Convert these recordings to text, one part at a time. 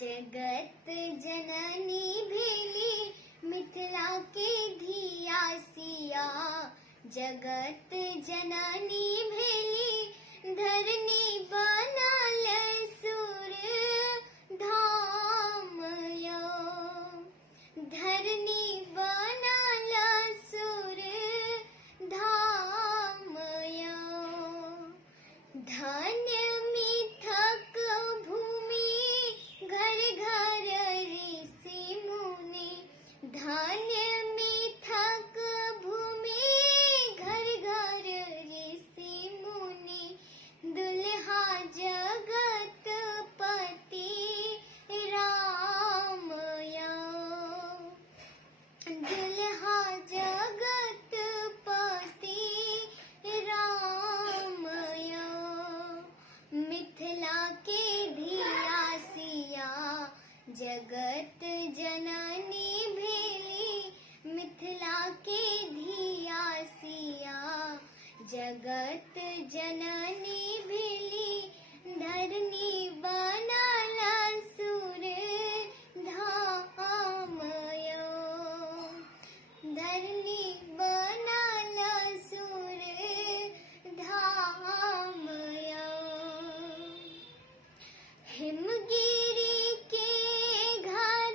जगत जननी भेली मिथिला के धिया सिया। जगत जननी भेली धरनी बनल सुर धाम यो। धरनी बनल सुर धाम यो। धन्य मिथक भूमि घर घर ऋषि मुनि। धन्य मिथक भूमि घर घर ऋषि मुनि। दुल्हा जगत पति राम यो। दुल्हा जगत पति राम यो। मिथिला के धिया सिया। जगत जननी भेली मिथिला के धिया सिया। जगत जननी भेली धरनी बनल सुर धाम यो। धरनी बनल सुर धाम यो। हिमगिरी के घर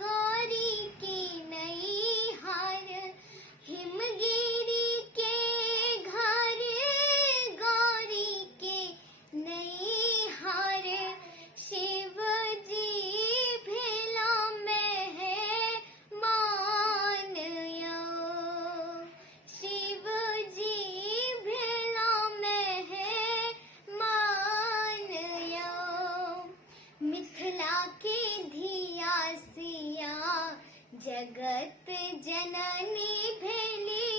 गौरी के नैहर। हिमगिरी के घर गौरी के नैहर। शिव जी भेला मेहमान यो। शिव जी भेला मेहमान यो। मिथिला के धिया सिया। जगत जननी भेली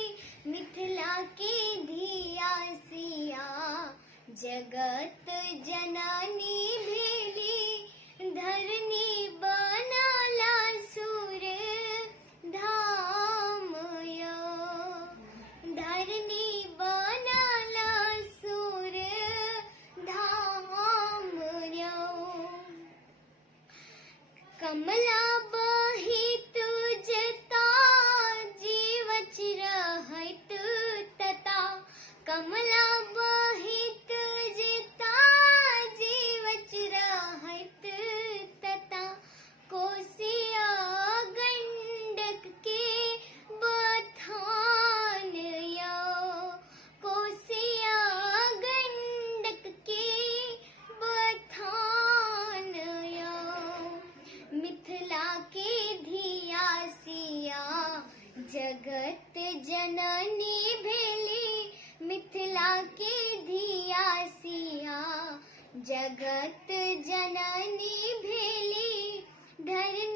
मिथिला के धिया सिया। जगत जननी भेली धरनी बनल सुर धाम यो। धरनी बनल सुर धाम यो। कमला बहित जता जीवच रहत तता। कमला बहित जता जीवच रहत तता। कोसिया गंडक के बथान यो। कोसिया गंडक के बथान यो। मिथिला के धिया सिया। जगत जननी भेली मिथिला के धिया सिया। जगत जननी भेली धरनी